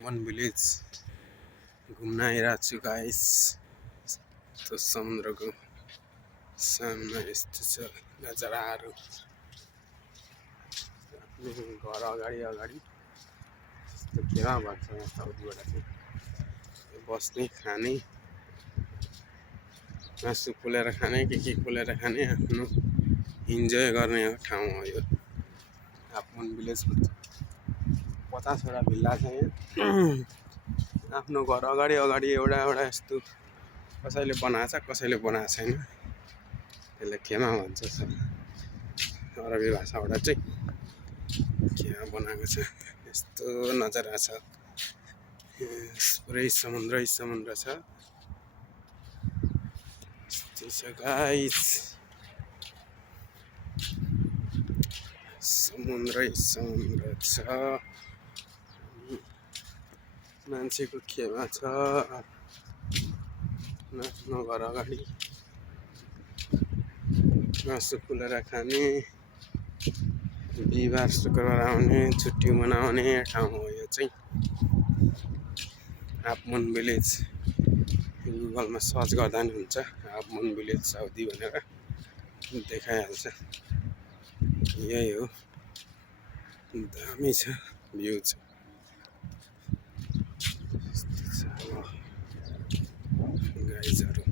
वन village घुम्न आइरहेको छु गाइस। यस्तो समुद्रको सामना यस्तो छ नजाराहरू। घर अगाडि यस्तो खेमा भन्छ यहाँ साउथबाट चाहिँ बस्ने खाने मासु पोलेर खाने के पोलेर खाने आफ्नो इन्जोय गर्ने ठाउँ हो यो हाफमन विलेज भन्छ। 50वटा भिल्ला छ यहाँ। आफ्नो घर अगाडि एउटा यस्तो कसैले बनाएको छ कसैले बनाएको छैन। त्यसलाई खेमा भन्छ अरबी भाषाबाट चाहिँ खेमा बनाएको छ। यस्तो नजारा छ, पुरै समुद्रै समुद्र छ। यस्तो छ गाइस, समुद्रै समुद्र छ। मान्छेको खेमा छ आफ्नो घर अगाडि मासु पोलेर खाने, बिहिबार शुक्रबार आउने छुट्टी मनाउने ठाउँ हो यो चाहिँ हाफमन विलेज। गुगलमा सर्च गर्दा नि हुन्छ हाफमन विलेज साउदी भनेर देखाइहाल्छ। यही हो, दामी छ भ्यू चाहिँ। गाइजहरू